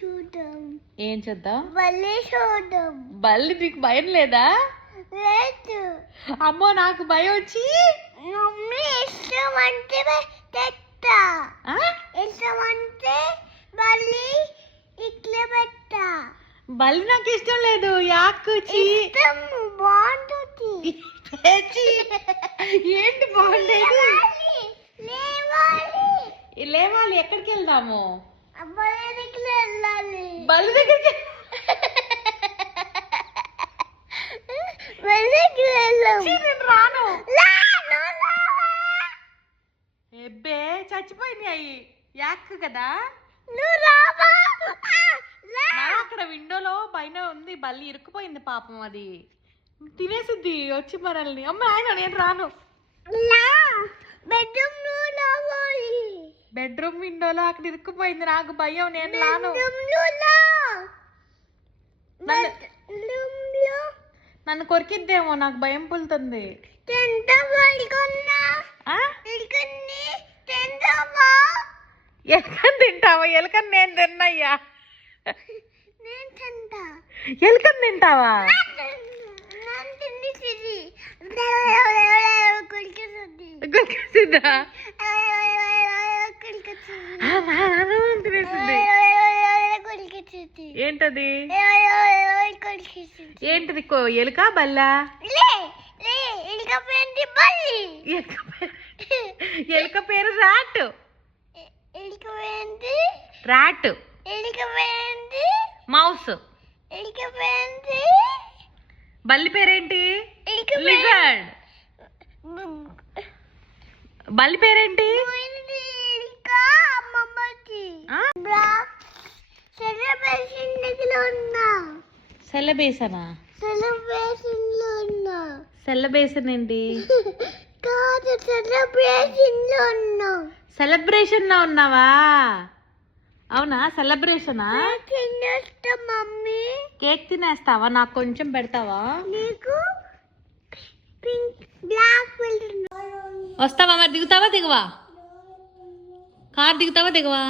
చూద్దాం. ఏం చూద్దాం? బల్లి చూద్దాం. బల్లి నీకు భయం లేదా? లేదు. అమ్మో నాకు భయం వచ్చి. మమ్మీ ఇష్టం అంటే తెస్తా. ఇష్టం అంటే బల్లి ఇట్లా పెట్టా. బల్లి నాకు ఇష్టం లేదు. యాక్కుచి బాగుంటుంది. ఏంటి బాగుండేది? లేవాలి. లేవాలి. ఎక్కడికి వెళ్దాము? బల్లి దగ్గరికి వెళ్ళాలి. బల్లి దగ్గరికి నేను రాను. ఎబ్బే చచ్చిపోయినాయి. యాక్ కదా. అక్కడ విండోలో పైన ఉంది బల్లి, ఇరుక్కుపోయింది పాపం. అది తినేసిద్ది వచ్చి మనల్ని. అమ్మ ఆయన నేను రాను. బెడ్రూమ్ విండోలో అక్కడ ఇరుక్కుపోయింది. నాకు భయం, నేను రాను. నన్ను కొరికిద్దేమో, నాకు భయం పులుతుంది. ఎలుకని తింటావా? ఎలుకని నేను తిన్నయ్యా. ఎలుకని తింటావా? గురికిద్దా? ఏంటది? ఏంటిది? ఎలుక బల్లా? ఎలుక పేరు రాట్. రాట్. మౌస్. బల్లి పేరేంటి? లిజర్డ్. బల్లి పేరేంటి? సెలబేసనా? సెలబేసన్ ఏంటి? సెలబ్రేషన్ లో ఉన్నావా? అవునా, సెలబ్రేషనా? Mummy cake తినేస్తావా? నాకు కొంచెం పెడతావా? నీకు బ్లాక్ వస్తావా? మరి దిగుతావా దిగవా? కార్ దిగుతావా దిగవా?